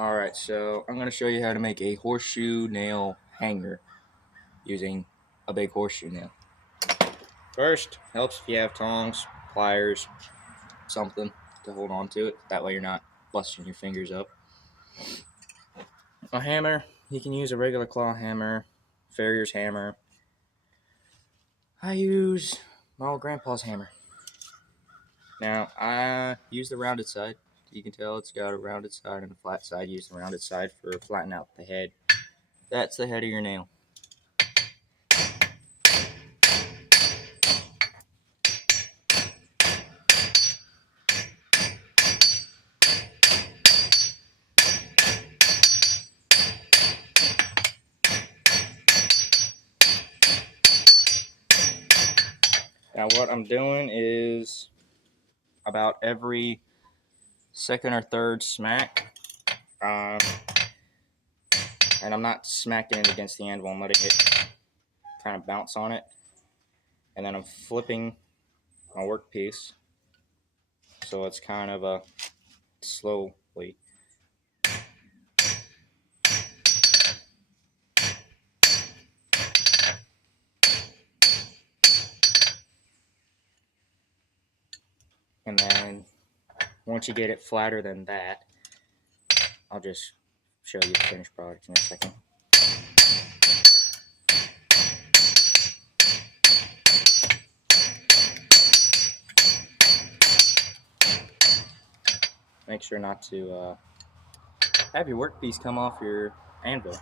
Alright, so I'm going to show you how to make a horseshoe nail hanger using a big horseshoe nail. First, helps if you have tongs, pliers, something to hold on to it. That way you're not busting your fingers up. A hammer, you can use a regular claw hammer, farrier's hammer. I use my old grandpa's hammer. Now, I use the rounded side. You can tell it's got a rounded side and a flat side. Use the rounded side for flattening out the head. That's the head of your nail. Now what I'm doing is about every second or third smack, and I'm not smacking it against the anvil. I'm letting it kind of bounce on it, and then I'm flipping my workpiece, so it's kind of a slowly. And then once you get it flatter than that, I'll just show you the finished product in a second. Make sure not to have your workpiece come off your anvil.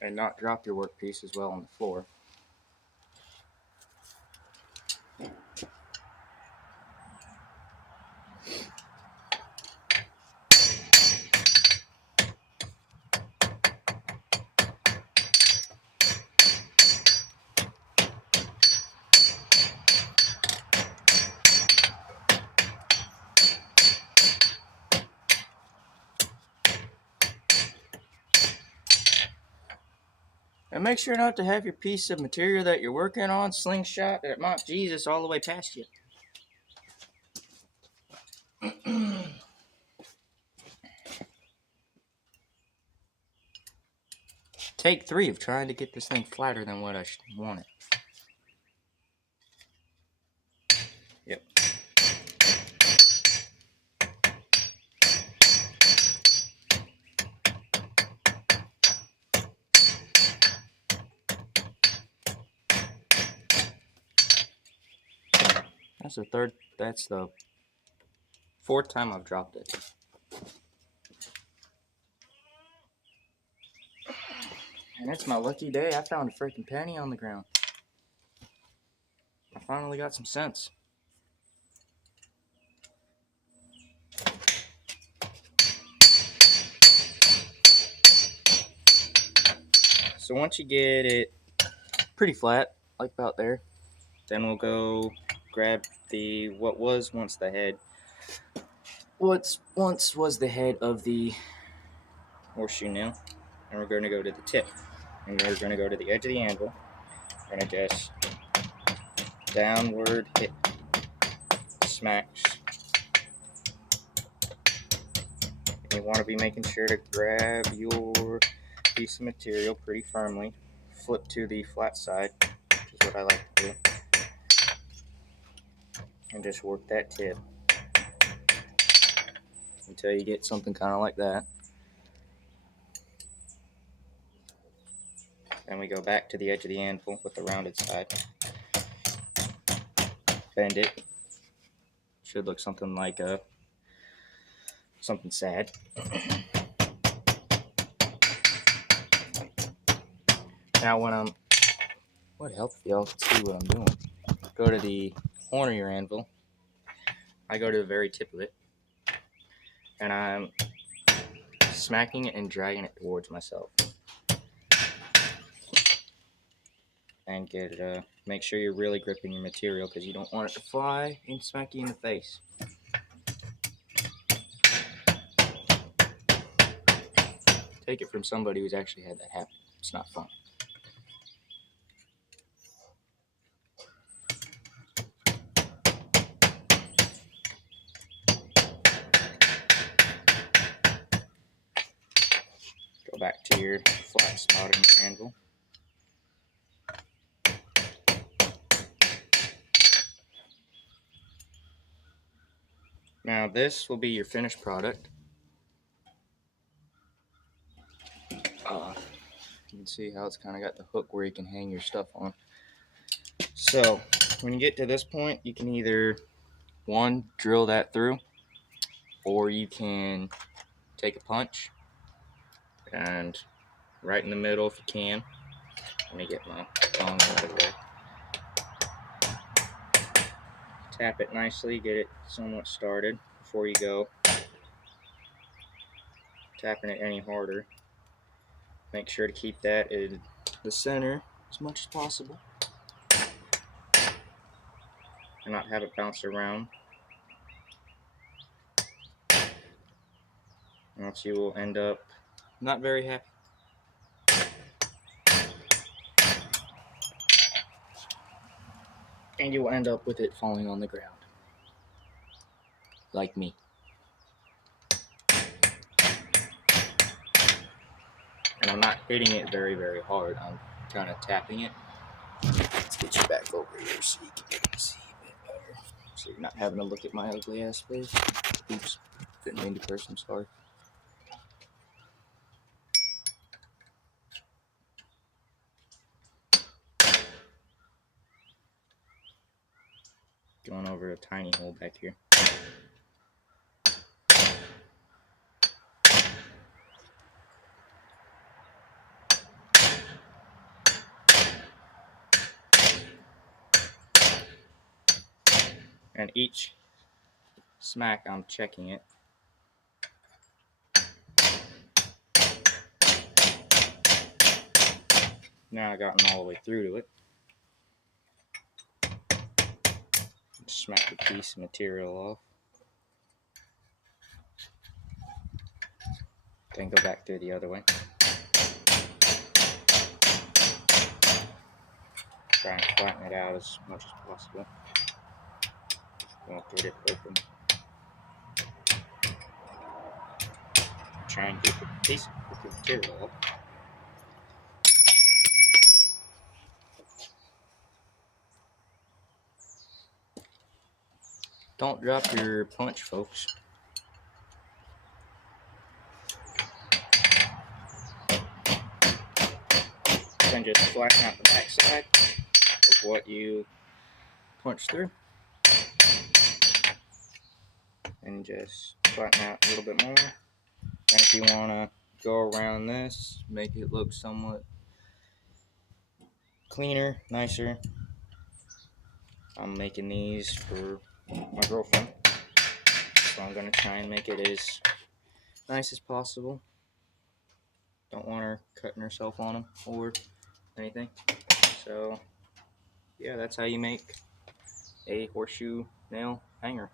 And not drop your workpiece as well on the floor. And make sure not to have your piece of material that you're working on slingshot or mock Jesus all the way past you. Take 3 of trying to get this thing flatter than what I want it. Yep. That's the 4th time I've dropped it. And it's my lucky day. I found a freaking penny on the ground. I finally got some sense. So once you get it pretty flat, like about there, then we'll go grab what was once the head of the horseshoe nail, and we're going to go to the tip, and we're going to go to the edge of the anvil. We're going to just downward hit smacks. And you want to be making sure to grab your piece of material pretty firmly, flip to the flat side, which is what I like to do, and just work that tip until you get something kind of like that. Then we go back to the edge of the anvil with the rounded side. Bend it. Should look something like something sad. Now would help if y'all could see what I'm doing. Go to the horn of your anvil. I go to the very tip of it, and I'm smacking it and dragging it towards myself. And make sure you're really gripping your material, because you don't want it to fly and smack you in the face. Take it from somebody who's actually had that happen. It's not fun. to your flat spot in your anvil. Now this will be your finished product. You can see how it's kind of got the hook where you can hang your stuff on. So when you get to this point, you can either drill that through, or you can take a punch and right in the middle if you can. Let me get my tongs out of there. Tap it nicely, get it somewhat started before you go tapping it any harder. Make sure to keep that in the center as much as possible and not have it bounce around, or else you will end up not very happy. And you will end up with it falling on the ground. Like me. And I'm not hitting it very, very hard. I'm kind of tapping it. Let's get you back over here so you can see a bit better. So you're not having to look at my ugly ass face. Oops. Didn't mean to curse, I'm sorry. Going over a tiny hole back here. And each smack, I'm checking it. Now I've gotten all the way through to it. Smack the piece of material off. Then go back through the other way. Try and flatten it out as much as possible. Don't get it open. Try and get the piece of the material off. Don't drop your punch, folks. Then just flatten out the backside of what you punch through. And just flatten out a little bit more. And if you want to go around this, make it look somewhat cleaner, nicer. I'm making these for my girlfriend, so I'm going to try and make it as nice as possible. Don't want her cutting herself on them or anything. So yeah, that's how you make a horseshoe nail hanger.